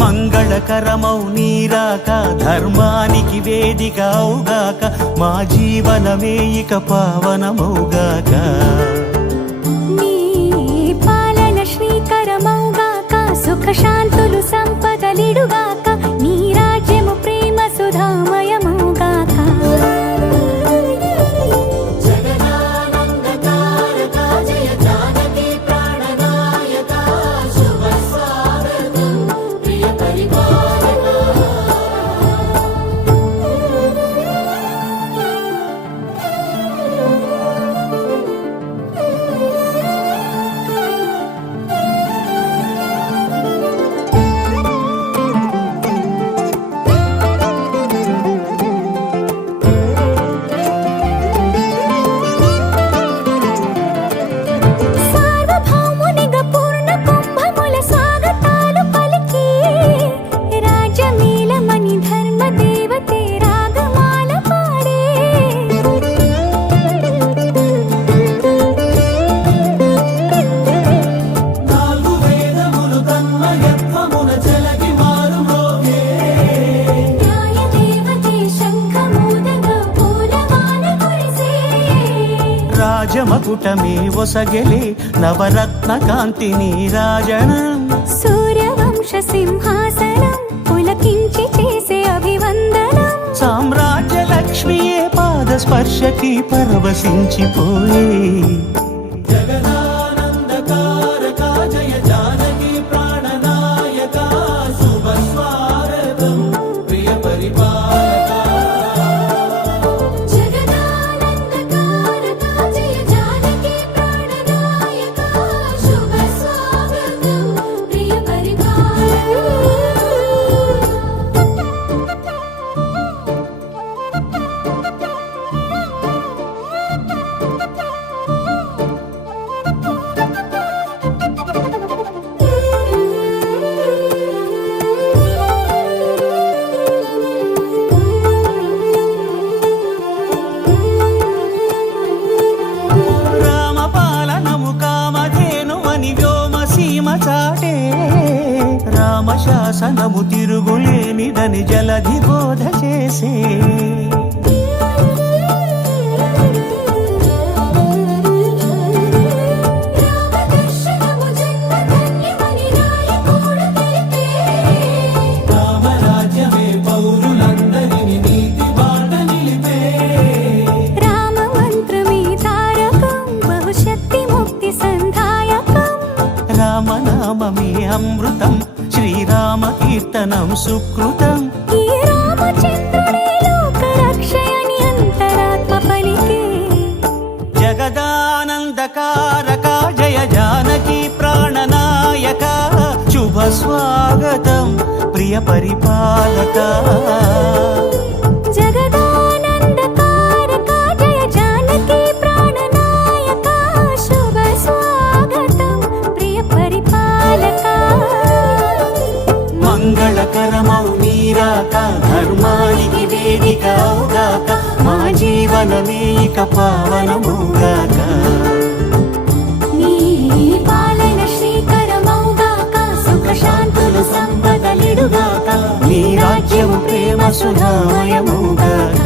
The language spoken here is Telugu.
మంగళకరమౌ నీరాక ధర్మానికి వేదిక అవుగాక మా జీవనమే ఇక పావనమౌగాక నీ పాలన శ్రీకరమౌగాక సుఖ శాంతులు సంపదలిడుగాక నీ రాజ్యము ప్రేమ సుధామయమౌగాక రాజమకుటమే ఒసగెలే నవరత్న కాంతి నీరాజనం సూర్యవంశ సింహాసనం పులకించి చేసే అభివందనం సామ్రాజ్య లక్ష్మియే పాద స్పర్శకి పరవశించిపోయే రామశాసనము తిరుగులేనిదని జలధి బోధ చేసే రామరాజ్యమే పౌరులందరినీ నీతి బాట నిలిపే రామ మంత్రమే తారకం బహుశక్తి ముక్తి సంధాయకం రామనామమే అమృతం శ్రీరామ కీర్తనం సుకృతం ఈ రామచంద్రుడే లోక రక్షయని అంతరాత్మ పలికే జగదానందకారక జయ జానకి ప్రాణనాయక శుభ స్వాగతం ప్రియ పరిపాలక మంగళకరమౌ నీరాక ధర్మానికి వేదిక అవుగాక మా జీవనమే ఇక పావనమౌగాక నీ పాలన శ్రీకరమౌగాక సుఖ శాంతులు సంపదలిడుగాక నీ రాజ్యము ప్రేమ సుధామయమౌగాక